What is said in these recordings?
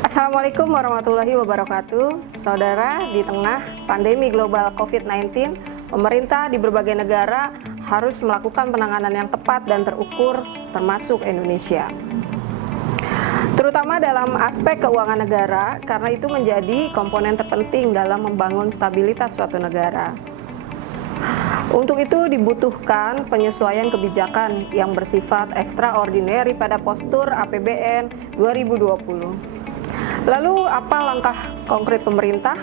Assalamualaikum warahmatullahi wabarakatuh. Saudara, di tengah pandemi global COVID-19, pemerintah di berbagai negara harus melakukan penanganan yang tepat dan terukur, termasuk Indonesia. Terutama dalam aspek keuangan negara, karena itu menjadi komponen terpenting dalam membangun stabilitas suatu negara. Untuk itu dibutuhkan penyesuaian kebijakan yang bersifat extraordinary pada postur APBN 2020. Lalu apa langkah konkret pemerintah?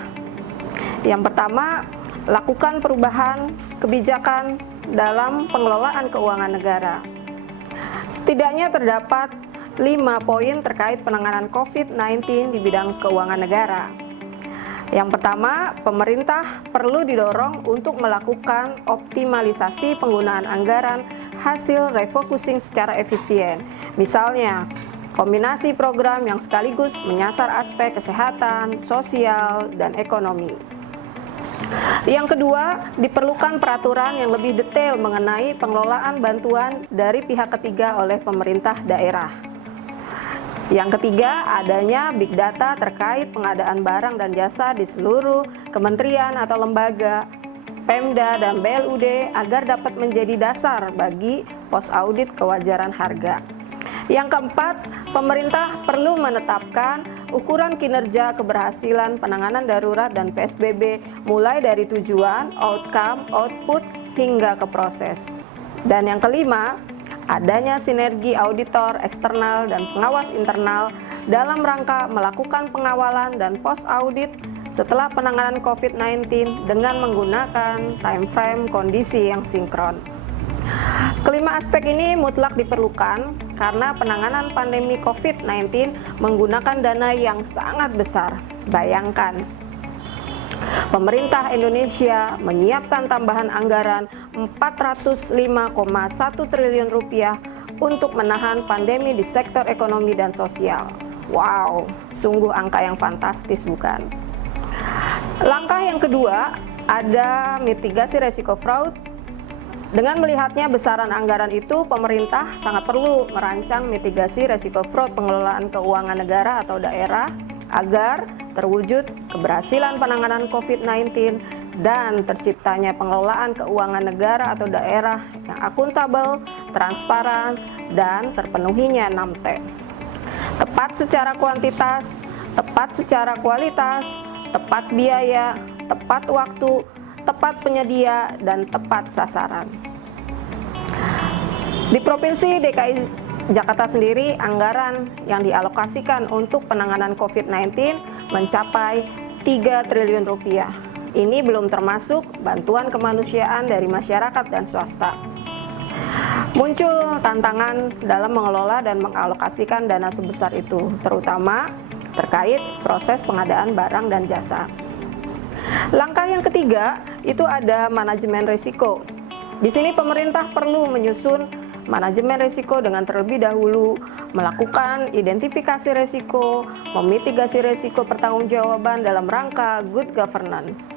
Yang pertama, lakukan perubahan kebijakan dalam pengelolaan keuangan negara. Setidaknya terdapat 5 poin terkait penanganan COVID-19 di bidang keuangan negara. Yang pertama, pemerintah perlu didorong untuk melakukan optimalisasi penggunaan anggaran hasil refocusing secara efisien. Misalnya, kombinasi program yang sekaligus menyasar aspek kesehatan, sosial, dan ekonomi. Yang kedua, diperlukan peraturan yang lebih detail mengenai pengelolaan bantuan dari pihak ketiga oleh pemerintah daerah. Yang ketiga, adanya big data terkait pengadaan barang dan jasa di seluruh kementerian atau lembaga, Pemda dan BLUD agar dapat menjadi dasar bagi pos audit kewajaran harga. Yang keempat, pemerintah perlu menetapkan ukuran kinerja keberhasilan penanganan darurat dan PSBB mulai dari tujuan, outcome, output, hingga ke proses. Dan yang kelima, adanya sinergi auditor eksternal dan pengawas internal dalam rangka melakukan pengawalan dan post-audit setelah penanganan COVID-19 dengan menggunakan time frame kondisi yang sinkron. Kelima aspek ini mutlak diperlukan karena penanganan pandemi COVID-19 menggunakan dana yang sangat besar. Bayangkan, pemerintah Indonesia menyiapkan tambahan anggaran 405,1 triliun rupiah untuk menahan pandemi di sektor ekonomi dan sosial. Wow, sungguh angka yang fantastis, bukan? Langkah yang kedua, ada mitigasi resiko fraud. Dengan melihatnya besaran anggaran itu, pemerintah sangat perlu merancang mitigasi resiko fraud pengelolaan keuangan negara atau daerah agar terwujud keberhasilan penanganan COVID-19 dan terciptanya pengelolaan keuangan negara atau daerah yang akuntabel, transparan, dan terpenuhinya 6T. Tepat secara kuantitas, tepat secara kualitas, tepat biaya, tepat waktu, tepat penyedia, dan tepat sasaran. Di Provinsi DKI Jakarta sendiri, anggaran yang dialokasikan untuk penanganan COVID-19 mencapai 3 triliun rupiah. Ini belum termasuk bantuan kemanusiaan dari masyarakat dan swasta. Muncul tantangan dalam mengelola dan mengalokasikan dana sebesar itu, terutama terkait proses pengadaan barang dan jasa. Langkah yang ketiga itu ada manajemen risiko. Di sini pemerintah perlu menyusun manajemen risiko dengan terlebih dahulu melakukan identifikasi risiko, memitigasi risiko pertanggungjawaban dalam rangka good governance.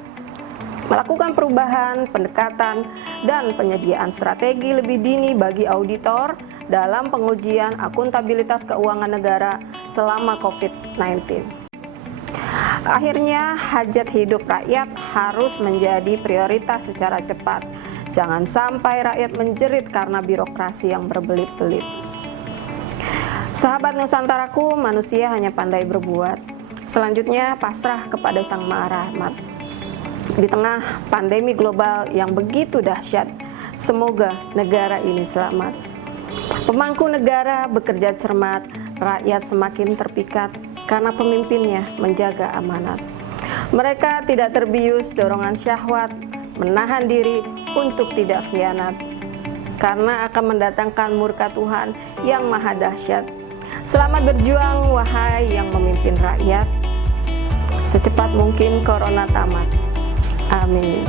Melakukan perubahan, pendekatan, dan penyediaan strategi lebih dini bagi auditor dalam pengujian akuntabilitas keuangan negara selama COVID-19. Akhirnya, hajat hidup rakyat harus menjadi prioritas secara cepat. Jangan sampai rakyat menjerit karena birokrasi yang berbelit-belit. Sahabat Nusantaraku, manusia hanya pandai berbuat. Selanjutnya, pasrah kepada Sang Maha Rahmat. Di tengah pandemi global yang begitu dahsyat, semoga negara ini selamat. Pemangku negara bekerja cermat, rakyat semakin terpikat karena pemimpinnya menjaga amanat. Mereka tidak terbius dorongan syahwat, menahan diri untuk tidak khianat, karena akan mendatangkan murka Tuhan yang maha dahsyat. Selamat berjuang, wahai yang memimpin rakyat. Secepat mungkin corona tamat. Amin.